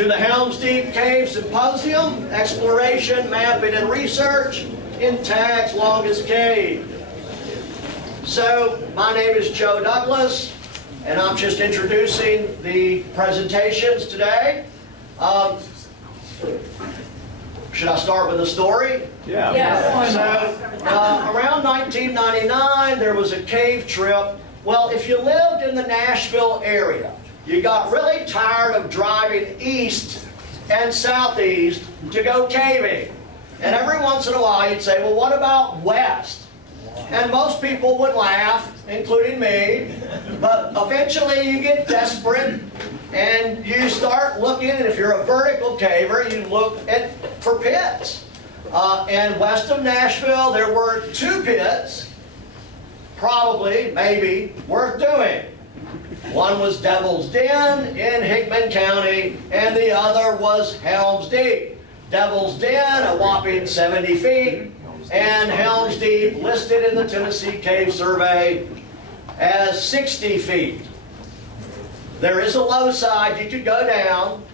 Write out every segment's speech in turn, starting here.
to the Helm's Deep Cave Symposium, Exploration, Mapping, and Research in Tag's Longest Cave. So, my name is Joe Douglas, and I'm just introducing the presentations today. Should I start with a story? Yeah. Yes. So, around 1999, there was a cave trip. Well, if you lived in the Nashville area, you got really tired of driving east and southeast to go caving. And every once in a while, you'd say, well, what about west? And most people would laugh, including me. But eventually, you get desperate, and you start looking, and if you're a vertical caver, you look for pits. And west of Nashville, there were 2 pits, probably, maybe, worth doing. One was Devil's Den in Hickman County, and the other was Helm's Deep. Devil's Den, a whopping 70 feet, and Helm's Deep, listed in the Tennessee Cave Survey as 60 feet. There is a low side. You could go down.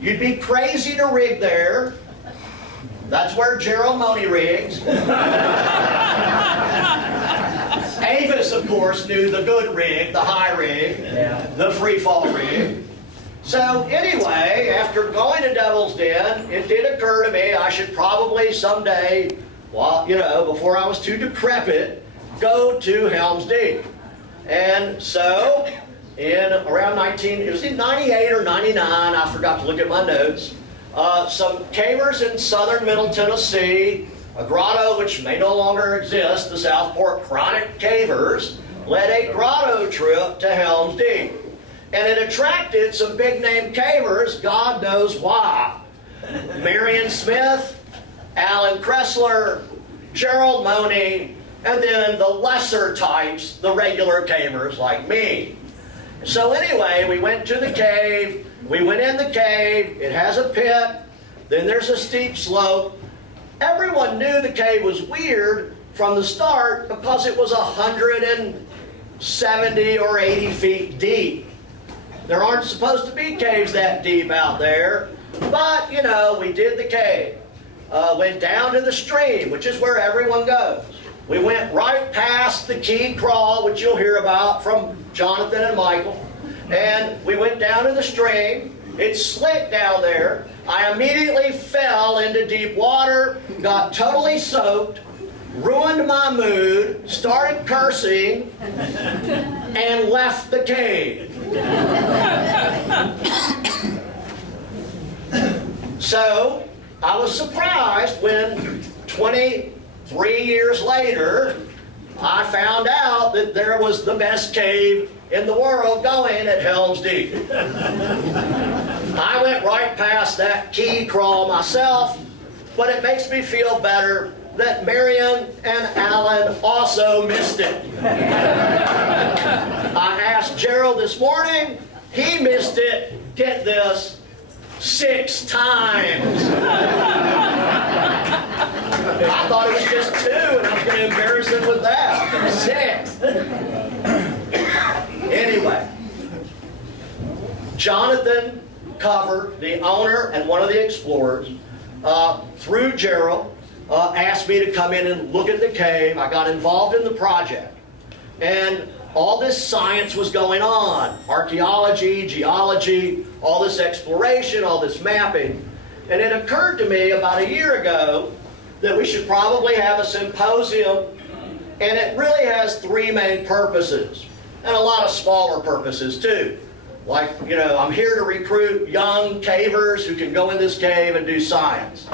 You'd be crazy to rig there. That's where Gerald Money rigs. Avis, of course, knew the good rig, the high rig, the free fall rig. So anyway, after going to Devil's Den, it did occur to me I should probably someday, well, you know, before I was too decrepit, go to Helm's Deep. And so, in around 98 or 99, I forgot to look at my notes, some cavers in southern Middle Tennessee, a grotto which may no longer exist, the Southport Chronic Cavers, led a grotto trip to Helm's Deep. And it attracted some big-name cavers, God knows why. Marion Smith, Alan Kressler, Gerald Money, and then the lesser types, the regular cavers like me. So anyway, we went to the cave, we went in the cave, it has a pit, then there's a steep slope. Everyone knew the cave was weird from the start because it was 170 or 80 feet deep. There aren't supposed to be caves that deep out there, but you know, we did the cave. Went down to the stream, which is where everyone goes. We went right past the key crawl, which you'll hear about from Jonathan and Michael. And we went down to the stream. It's slick down there. I immediately fell into deep water, got totally soaked, ruined my mood, started cursing, and left the cave. So, I was surprised when 23 years later, I found out that there was the best cave in the world going at Helm's Deep. I went right past that key crawl myself, but it makes me feel better that Marion and Alan also missed it. I asked Gerald this morning, he missed it, get this, 6 times. I thought it was just 2, and I was going to embarrass him with that. 6. Anyway, Jonathan Cover, the owner and one of the explorers, through Gerald, asked me to come in and look at the cave. I got involved in the project. And all this science was going on. Archaeology, geology, all this exploration, all this mapping. And it occurred to me about a year ago that we should probably have a symposium, and it really has 3 main purposes, and a lot of smaller purposes too. Like, you know, I'm here to recruit young cavers who can go in this cave and do science.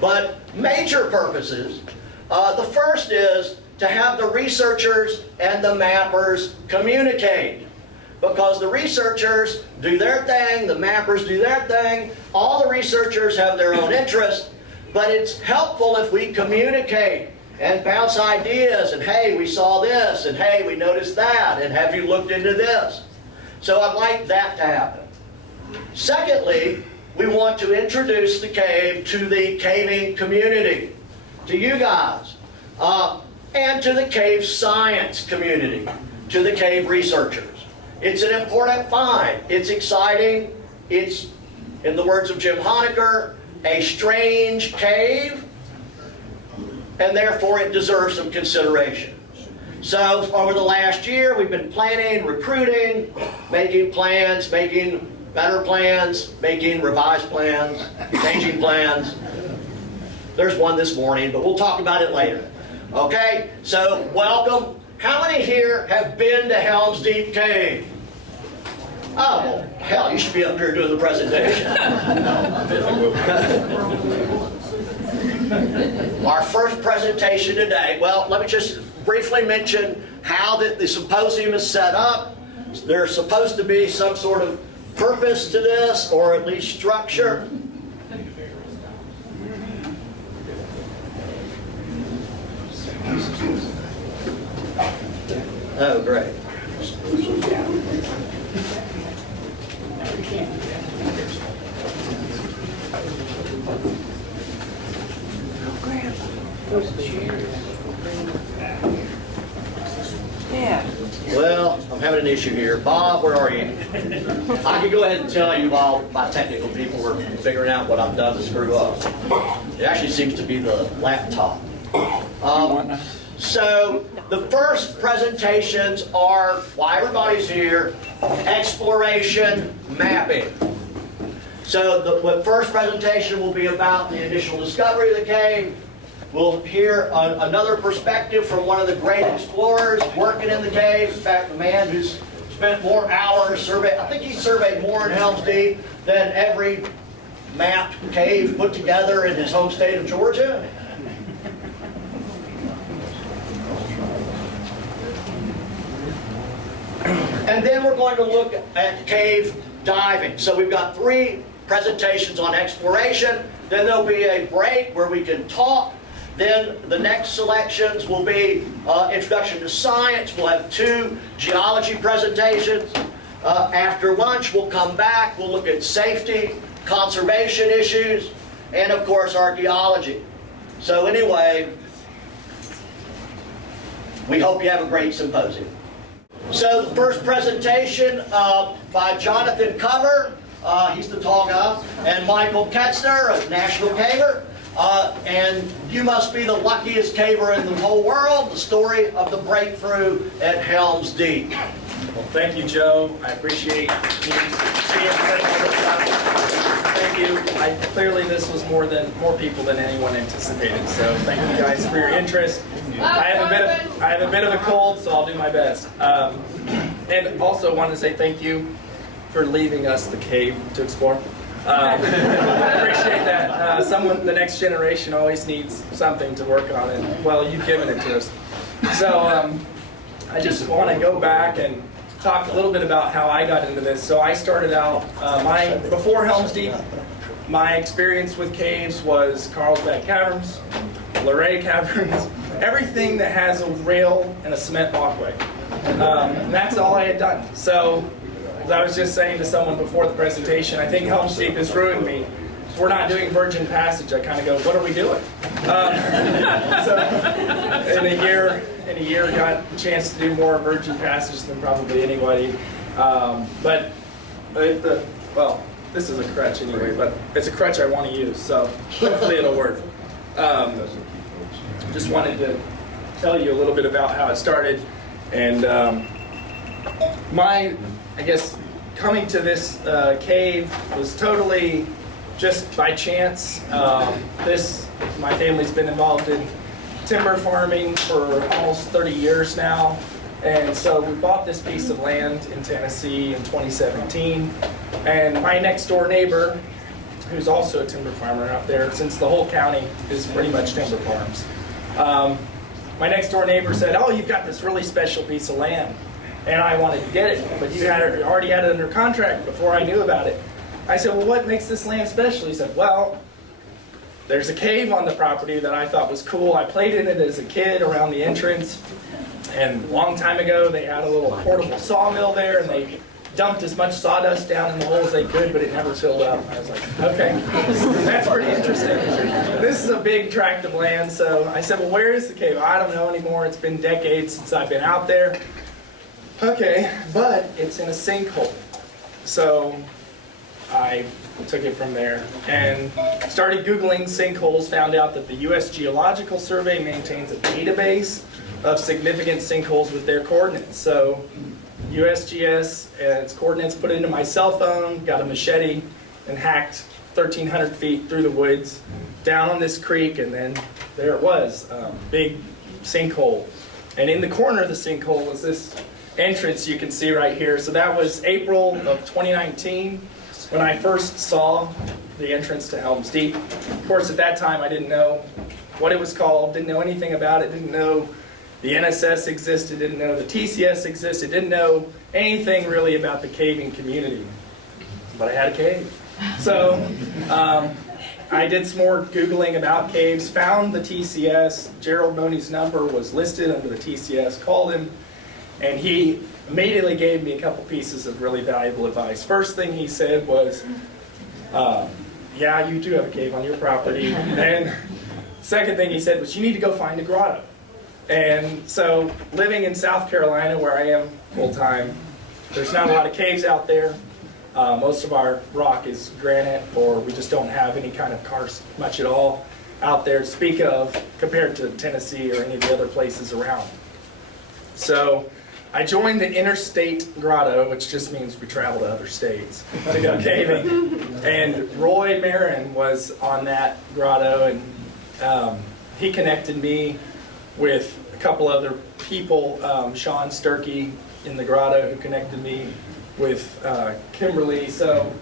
But major purposes, the first is to have the researchers and the mappers communicate. Because the researchers do their thing, the mappers do their thing, all the researchers have their own interests, but it's helpful if we communicate and bounce ideas, and hey, we saw this, and hey, we noticed that, and have you looked into this? So I'd like that to happen. Secondly, we want to introduce the cave to the caving community, to you guys, and to the cave science community, to the cave researchers. It's an important find. It's exciting. It's in the words of Jim Honecker, a strange cave, and therefore it deserves some consideration. So over the last year, we've been planning, recruiting, making plans, making better plans, making revised plans, changing plans. There's one this morning, but we'll talk about it later. Okay, so welcome. How many here have been to Helm's Deep Cave? Oh, well, hell, you should be up here doing the presentation. Our first presentation today, well, let me just briefly mention how the symposium is set up. There's supposed to be some sort of purpose to this, or at least structure. Oh, great. Yeah. Well, I'm having an issue here. Bob, where are you? I could go ahead and tell you while my technical people are figuring out what I've done to screw up. It actually seems to be the laptop. So the first presentations are, why everybody's here, exploration, mapping. So the first presentation will be about the initial discovery of the cave. We'll hear another perspective from one of the great explorers working in the cave. In fact, the man who's spent more hours surveying, I think he surveyed more in Helm's Deep than every mapped cave put together in his home state of Georgia. And then we're going to look at cave diving. So we've got 3 presentations on exploration. Then there'll be a break where we can talk. Then the next selections will be Introduction to Science. We'll have 2 geology presentations. After lunch, we'll come back. We'll look at safety, conservation issues, and of course, archaeology. So anyway, we hope you have a great symposium. So the first presentation by Jonathan Cover, he's the tall guy, and Michael Ketzner, a Nashville caver. And you must be the luckiest caver in the whole world, the story of the breakthrough at Helm's Deep. Well, thank you, Joe. I appreciate you being Thank you. Clearly this was more people than anyone anticipated, so thank you guys for your interest. I have a bit of a cold, so I'll do my best. And also want to say thank you for leaving us the cave to explore. I appreciate that. The next generation always needs something to work on, and well, you've given it to us. So I just want to go back and talk a little bit about how I got into this. So I started out, before Helm's Deep, my experience with caves was Carlsbad Caverns, Luray Caverns, everything that has a rail and a cement walkway. And that's all I had done. So, as I was just saying to someone before the presentation, I think Helm's Deep has ruined me. If we're not doing Virgin Passage, I kind of go, what are we doing? So, in a year, got a chance to do more Virgin Passage than probably anybody. Well, this is a crutch anyway, but it's a crutch I want to use, so hopefully it'll work. Just wanted to tell you a little bit about how it started, and I guess coming to this cave was totally just by chance. My family's been involved in timber farming for almost 30 years now, and so we bought this piece of land in Tennessee in 2017, and my next door neighbor, who's also a timber farmer out there, since the whole county is pretty much timber farms, my next door neighbor said, oh, you've got this really special piece of land, and I wanted to get it, but you already had it under contract before I knew about it. I said, well, what makes this land special? He said, well, there's a cave on the property that I thought was cool. I played in it as a kid around the entrance, and a long time ago they had a little portable sawmill there, and they dumped as much sawdust down in the hole as they could, but it never filled up. I was like, okay, that's pretty interesting. This is a big tract of land, so I said, well, where is the cave? I don't know anymore. It's been decades since I've been out there. Okay, but it's in a sinkhole. So I took it from there and started Googling sinkholes, found out that the U.S. Geological Survey maintains a database of significant sinkholes with their coordinates. So USGS, its coordinates put it into my cell phone, got a machete, and hacked 1,300 feet through the woods, down on this creek, and then there it was, big sinkhole. And in the corner of the sinkhole was this entrance you can see right here. So that was April of 2019 when I first saw the entrance to Helm's Deep. Of course, at that time I didn't know what it was called, didn't know anything about it, didn't know the NSS existed, didn't know the TCS existed, didn't know anything really about the caving community. But I had a cave. So I did some more Googling about caves, found the TCS. Gerald Boney's number was listed under the TCS, called him, and he immediately gave me a couple pieces of really valuable advice. First thing he said was, yeah, you do have a cave on your property. And second thing he said was, you need to go find a grotto. And so living in South Carolina, where I am full-time, there's not a lot of caves out there. Most of our rock is granite, or we just don't have any kind of karst much at all out there to speak of compared to Tennessee or any of the other places around. So I joined the Interstate Grotto, which just means we travel to other states to go caving. And Roy Marin was on that grotto, and he connected me with a couple other people, Sean Sturkey in the grotto, who connected me with Kimberly. So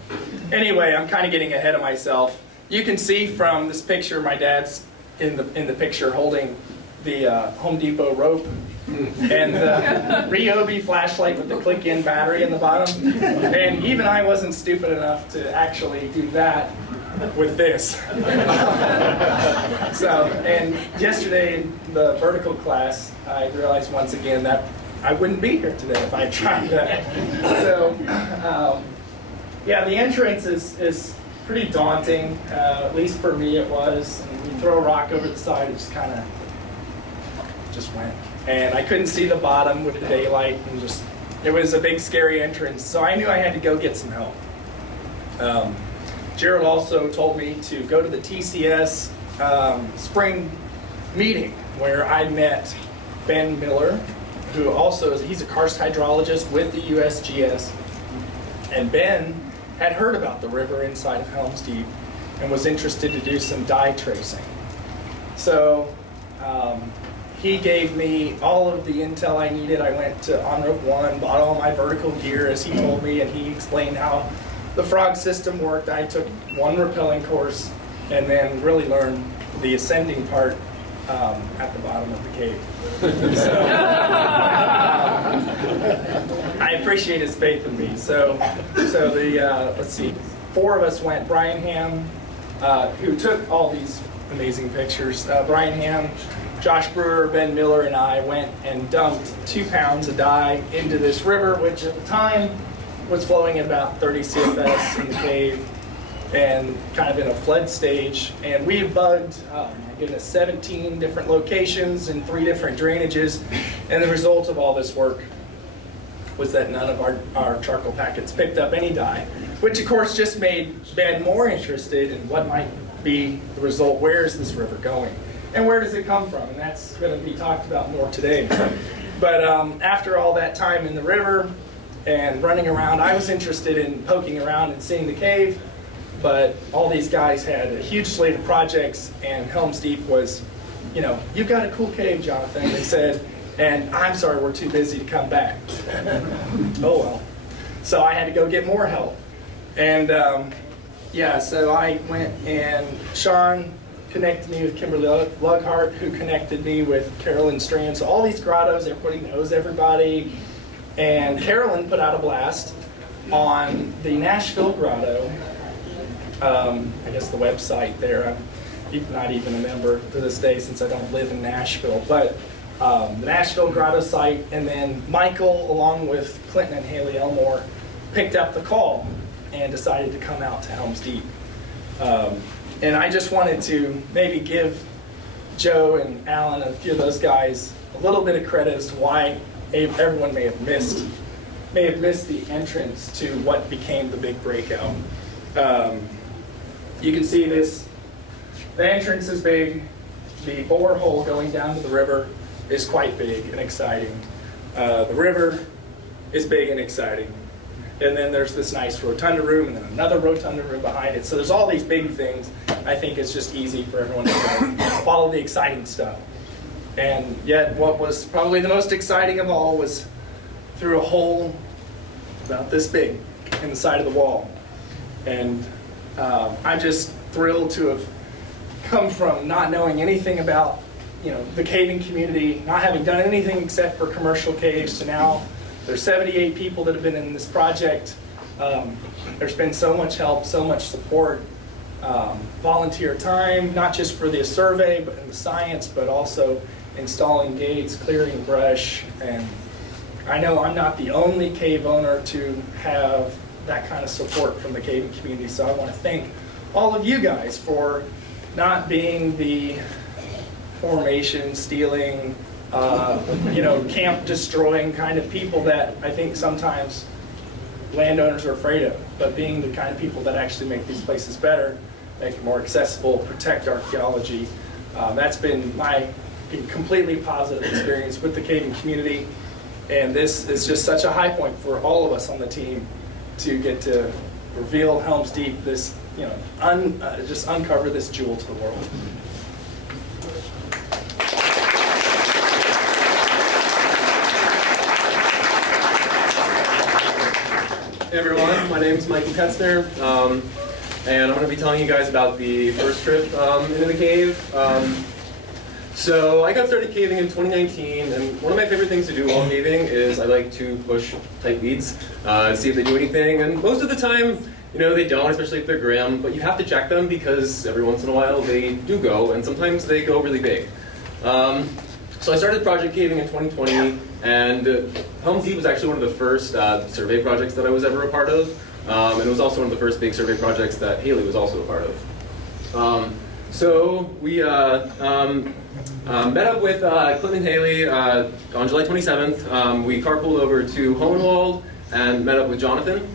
anyway, I'm kind of getting ahead of myself. You can see from this picture, my dad's in the picture holding the Home Depot rope and the Ryobi flashlight with the click-in battery in the bottom. And even I wasn't stupid enough to actually do that with this. So, and yesterday in the vertical class, I realized once again that I wouldn't be here today if I tried that. So, yeah, the entrance is pretty daunting. At least for me it was. And you throw a rock over the side, it just kind of just went. And I couldn't see the bottom with the daylight, and just, it was a big scary entrance. So I knew I had to go get some help. Gerald also told me to go to the TCS spring meeting where I met Ben Miller, who also he's a karst hydrologist with the USGS. And Ben had heard about the river inside of Helm's Deep and was interested to do some dye tracing. So he gave me all of the intel I needed. I went to On-Rope 1, bought all my vertical gear as he told me, and he explained how the frog system worked. I took one rappelling course and then really learned the ascending part at the bottom of the cave. So, I appreciate his faith in me. So the, let's see, 4 of us went. Brian Ham, who took all these amazing pictures. Brian Ham, Josh Brewer, Ben Miller, and I went and dumped 2 pounds of dye into this river, which at the time was flowing at about 30 CFS in the cave and kind of in a flood stage. And we bugged, oh my goodness, 17 different locations and 3 different drainages. And the result of all this work was that none of our charcoal packets picked up any dye, which of course just made Ben more interested in what might be the result. Where is this river going? And where does it come from? And that's going to be talked about more today. But after all that time in the river and running around, I was interested in poking around and seeing the cave. But all these guys had a huge slate of projects, and Helm's Deep was, you know, you've got a cool cave, Jonathan, they said, and I'm sorry, we're too busy to come back. Oh well. So I had to go get more help. And yeah, so I went, and Sean connected me with Kimberly Lughart, who connected me with Carolyn Strand. So all these grottos, everybody knows everybody. And Carolyn put out a blast on the Nashville grotto. I guess the website there, I'm not even a member to this day since I don't live in Nashville. But the Nashville grotto site, and then Michael, along with Clinton and Haley Elmore, picked up the call and decided to come out to Helm's Deep. And I just wanted to maybe give Joe and Alan, a few of those guys, a little bit of credit as to why everyone may have missed the entrance to what became the big breakout. You can see this, the entrance is big, the borehole going down to the river is quite big and exciting. The river is big and exciting. And then there's this nice rotunda room and then another rotunda room behind it. So there's all these big things. I think it's just easy for everyone to follow the exciting stuff. And yet what was probably the most exciting of all was through a hole about this big in the side of the wall. And I'm just thrilled to have come from not knowing anything about, the caving community, not having done anything except for commercial caves, to now there's 78 people that have been in this project. There's been so much help, so much support, volunteer time, not just for the survey but in the science, but also installing gates, clearing brush. And I know I'm not the only cave owner to have that kind of support from the caving community, so I want to thank all of you guys for not being the formation stealing, camp destroying kind of people that I think sometimes landowners are afraid of, but being the kind of people that actually make these places better, make it more accessible, protect archaeology. That's been my completely positive experience with the caving community, and this is just such a high point for all of us on the team to get to reveal Helm's Deep, this, just uncover this jewel to the world. Hey everyone, my name is Michael Ketzner, and I'm going to be telling you guys about the first trip into the cave. So I got started caving in 2019, and one of my favorite things to do while caving is I like to push tight weeds, see if they do anything, and most of the time, they don't, especially if they're grim, but you have to check them because every once in a while they do go, and sometimes they go really big. So I started project caving in 2020, and Helm's Deep was actually one of the first survey projects that I was ever a part of, and it was also one of the first big survey projects that Haley was also a part of. So we met up with Clinton and Haley on July 27th. We carpooled over to Hohenwald and met up with Jonathan.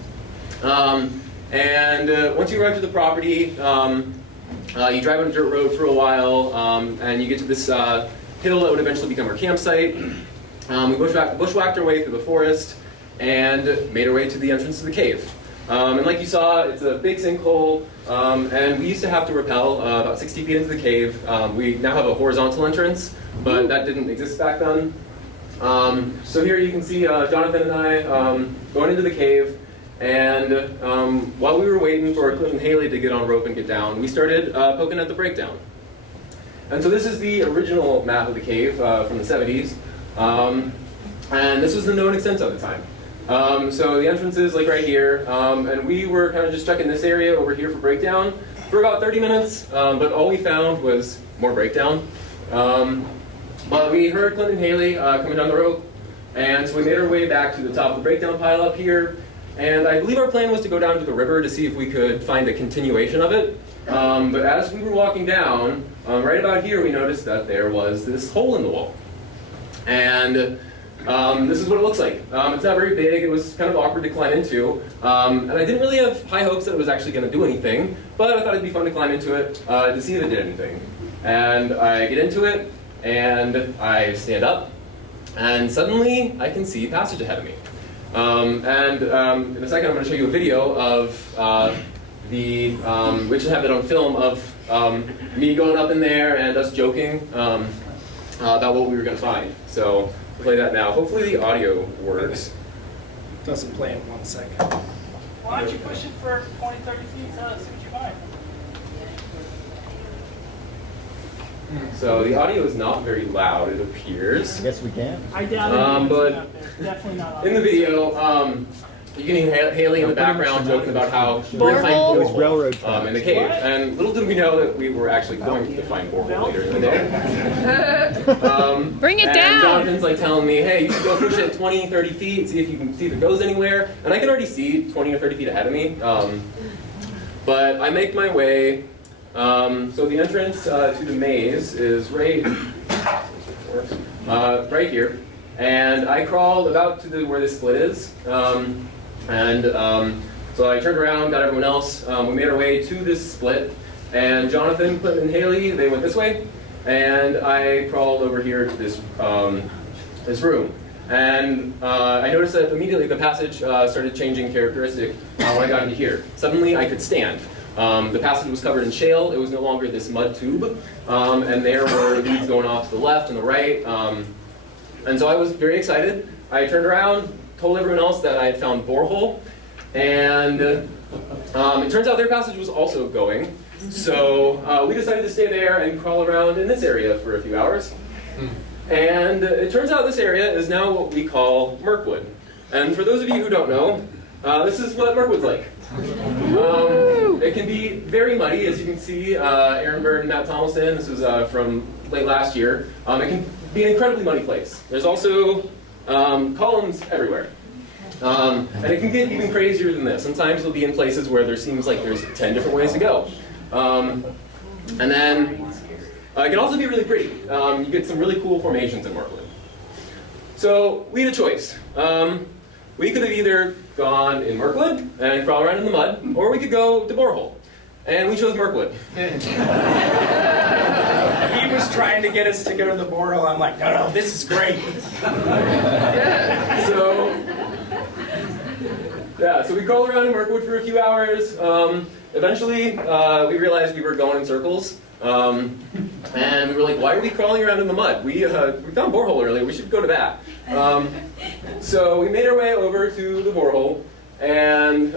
And once you arrive to the property, you drive on a dirt road for a while, and you get to this hill that would eventually become our campsite. We bushwhacked our way through the forest and made our way to the entrance to the cave. And like you saw, it's a big sinkhole, and we used to have to rappel about 60 feet into the cave. We now have a horizontal entrance, but that didn't exist back then. So here you can see Jonathan and I going into the cave, and while we were waiting for Clinton and Haley to get on rope and get down, we started poking at the breakdown. And so this is the original map of the cave from the 70s, and this was the known extent of the time. So the entrance is like right here, and we were kind of just checking this area over here for breakdown for about 30 minutes, but all we found was more breakdown. But we heard Clinton and Haley coming down the rope, and so we made our way back to the top of the breakdown pile up here, and I believe our plan was to go down to the river to see if we could find a continuation of it. But as we were walking down, right about here we noticed that there was this hole in the wall. And this is what it looks like. It's not very big, it was kind of awkward to climb into, and I didn't really have high hopes that it was actually going to do anything, but I thought it'd be fun to climb into it to see if it did anything. And I get into it, and I stand up, and suddenly I can see passage ahead of me. In a second I'm going to show you a video of we should have it on film, of me going up in there and us joking about what we were going to find. So I'll play that now. Hopefully the audio works. Doesn't play in 1 second. Why don't you push it for 20, 30 feet, see what you find. So the audio is not very loud, it appears. Yes, we can. I doubt it. But Definitely not. in the video, you can hear Haley in the background joking about how we're going to find It was borehole railroad tracks. in the cave. And little did we know that we were actually going to find borehole later in the day. Bring it and down. Jonathan's like telling me, hey, you should go push it 20, 30 feet, see if you can see if it goes anywhere. And I can already see 20 or 30 feet ahead of me. But I make my way. So the entrance to the maze is right here. And I crawled about to where this split is. So I turned around, got everyone else. We made our way to this split, and Jonathan, Clinton, and Haley, they went this way, and I crawled over here to this, this room. And I noticed that immediately the passage started changing characteristic when I got into here. Suddenly I could stand. The passage was covered in shale. It was no longer this mud tube. And there were leads going off to the left and the right. And so I was very excited. I turned around, told everyone else that I had found borehole. And it turns out their passage was also going. So we decided to stay there and crawl around in this area for a few hours. And it turns out this area is now what we call Mirkwood. And for those of you who don't know, this is what Mirkwood's like. It can be very muddy, as you can see. Aaron Bird and Matt Tomlinson, this was from late last year. It can be an incredibly muddy place. There's also columns everywhere. And it can get even crazier than this. Sometimes you'll be in places where there seems like there's 10 different ways to go. And then it can also be really pretty. You get some really cool formations in Mirkwood. So we had a choice. We could have either gone in Mirkwood and crawl around in the mud, or we could go to borehole. And we chose Mirkwood. He was trying to get us to go to the borehole. I'm like, no, this is great. So we crawled around in Mirkwood for a few hours. Eventually, we realized we were going in circles. And we were like, why are we crawling around in the mud? We found borehole earlier, we should go to that. So we made our way over to the borehole, and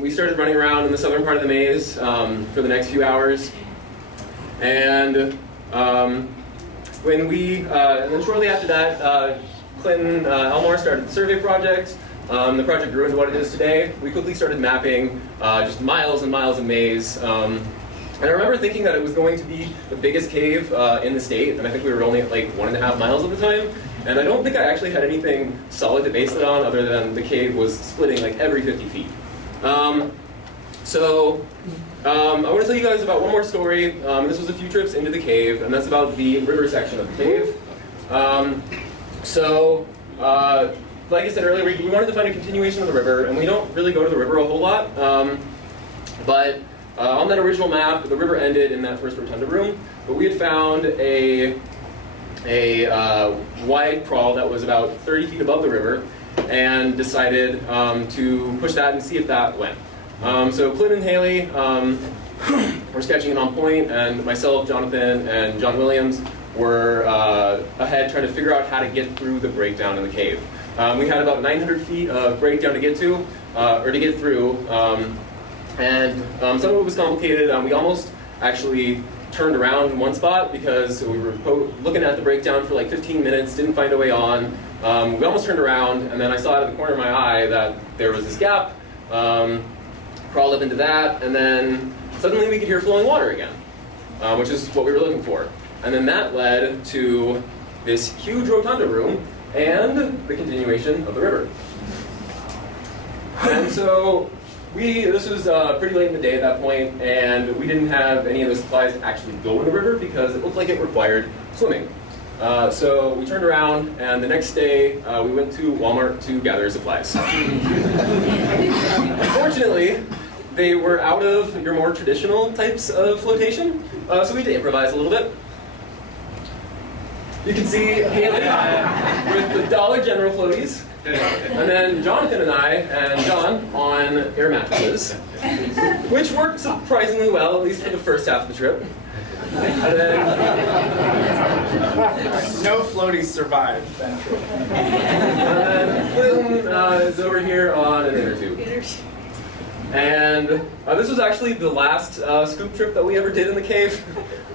we started running around in the southern part of the maze for the next few hours. And when and then shortly after that, Clinton Elmore started the survey project. The project grew into what it is today. We quickly started mapping just miles and miles of maze. And I remember thinking that it was going to be the biggest cave in the state, and I think we were only at like 1.5 miles at the time. And I don't think I actually had anything solid to base it on other than the cave was splitting like every 50 feet. I want to tell you guys about one more story. This was a few trips into the cave, and that's about the river section of the cave. Like I said earlier, we wanted to find a continuation of the river, and we don't really go to the river a whole lot. But on that original map, the river ended in that first rotunda room, but we had found a wide crawl that was about 30 feet above the river, and decided to push that and see if that went. So Clint and Haley were sketching it on point, and myself, Jonathan, and John Williams were ahead trying to figure out how to get through the breakdown in the cave. We had about 900 feet of breakdown to get to, or to get through. And some of it was complicated. We almost actually turned around in one spot because we were looking at the breakdown for like 15 minutes, didn't find a way on. We almost turned around, and then I saw out of the corner of my eye that there was this gap, crawled up into that, and then suddenly we could hear flowing water again, which is what we were looking for. And then that led to this huge rotunda room and the continuation of the river. And so this was pretty late in the day at that point, and we didn't have any of the supplies to actually go in the river because it looked like it required swimming. So we turned around, and the next day we went to Walmart to gather supplies. Unfortunately, they were out of your more traditional types of flotation, so we had to improvise a little bit. You can see Haley with the Dollar General floaties. And then Jonathan and I and John on air mattresses, which worked surprisingly well, at least for the first half of the trip. And then No floaties survived that trip. And then Clinton is over here on an inner tube. And this was actually the last scoop trip that we ever did in the cave.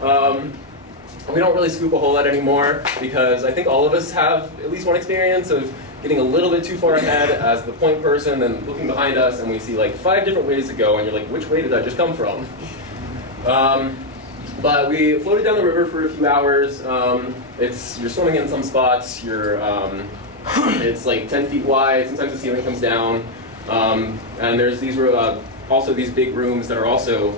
We don't really scoop a whole lot anymore because I think all of us have at least one experience of getting a little bit too far ahead as the point person and looking behind us, and we see like 5 different ways to go, and you're like, which way did that just come from? But we floated down the river for a few hours. You're swimming in some spots. It's like 10 feet wide. Sometimes the ceiling comes down, and there's also these big rooms that are also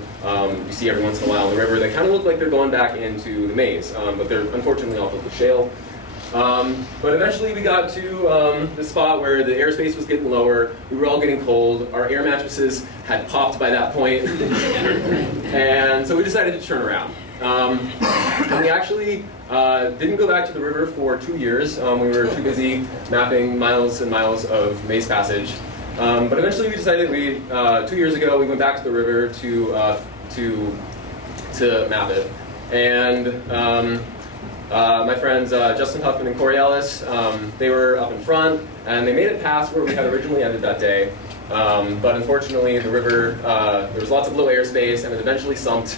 you see every once in a while in the river that kind of look like they're going back into the maze, but they're unfortunately all filled with shale. But eventually we got to the spot where the airspace was getting lower, we were all getting cold, our air mattresses had popped by that point, and so we decided to turn around. And we actually didn't go back to the river for 2 years. We were too busy mapping miles and miles of maze passage. But eventually we decided 2 years ago we went back to the river to map it. And my friends Justin Huffman and Corey Ellis, they were up in front, and they made it past where we had originally ended that day. But unfortunately, the river, there was lots of low airspace, and it eventually sumped.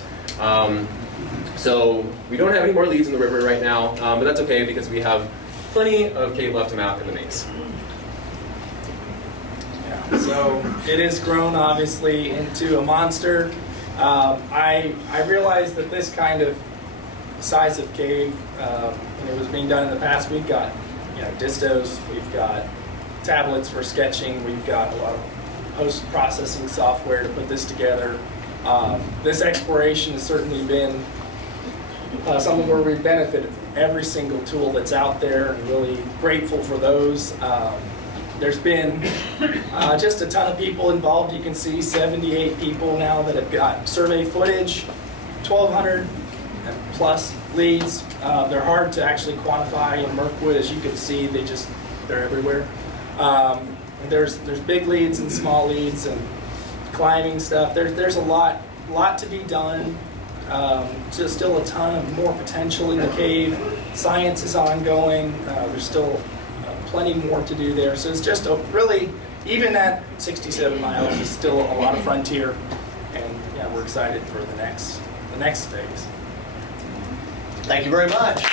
So we don't have any more leads in the river right now, but that's okay because we have plenty of cave left to map in the maze. Yeah, so it has grown obviously into a monster. I realized that this kind of size of cave, when it was being done in the past, we've got distos, we've got tablets for sketching, we've got a lot of post-processing software to put this together. This exploration has certainly been something where we've benefited from every single tool that's out there, and really grateful for those. There's been just a ton of people involved. You can see 78 people now that have got survey footage, 1,200 plus leads. They're hard to actually quantify in Mirkwood, as you can see. They're everywhere. There's big leads and small leads and climbing stuff. There's a lot to be done. Just still a ton of more potential in the cave. Science is ongoing. There's still plenty more to do there. So it's just really, even at 67 miles, is still a lot of frontier. And yeah, we're excited for the next phase. Thank you very much.